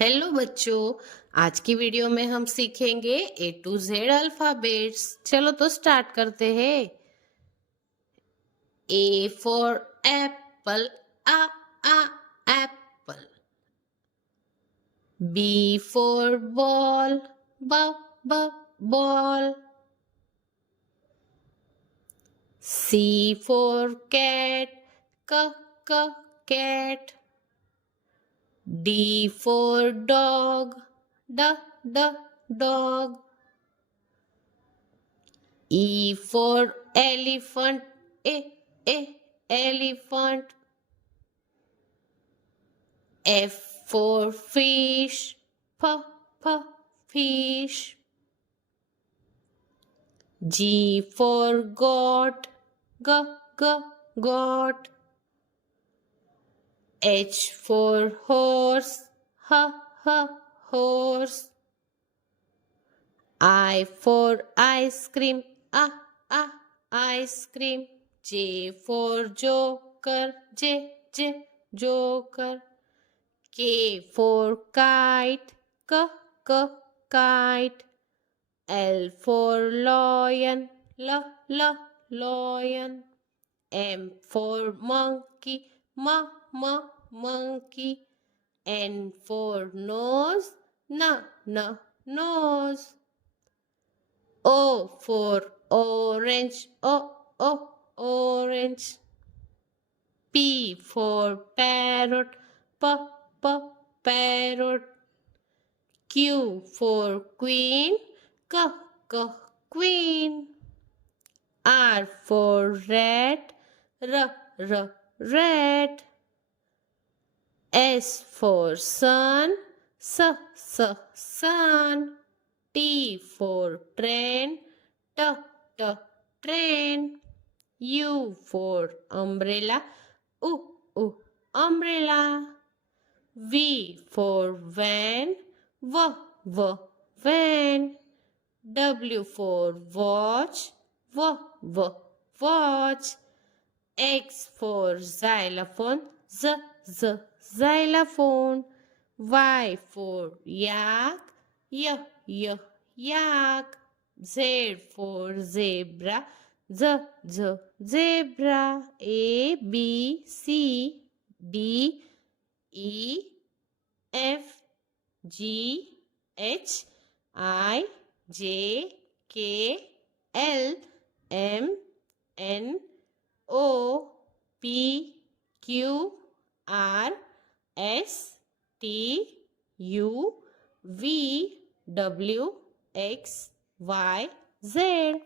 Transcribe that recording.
Hello बच्चों। आज की वीडियो में हम सीखेंगे ए टू जेड अल्फाबेट्स। चलो तो स्टार्ट करते हैं। ए फॉर एप्पल, आ आ एप्पल। बी फॉर बॉल, ब ब बॉल। सी फॉर कैट, क क cat. D for dog, D D dog. E for elephant, A elephant. F for fish, P P fish. G for goat, G G goat. H for horse, H H horse. I for ice cream, ice cream. J for joker, J joker. K for kite, K kite. L for lion, L lion. M for monkey, M monkey. N for nose, N nose. O for orange, orange. P for parrot, P parrot. Q for queen, K queen. R for rat, R rat. S for sun, sun. T for train, T train. U for umbrella, U umbrella. V for van, V van. W for watch, V watch. X for xylophone, Z xylophone. Y for yak, Y yak. Z for zebra, Z zebra. A B C D E F G H I J K L M N O P Q R S T U V W X Y Z.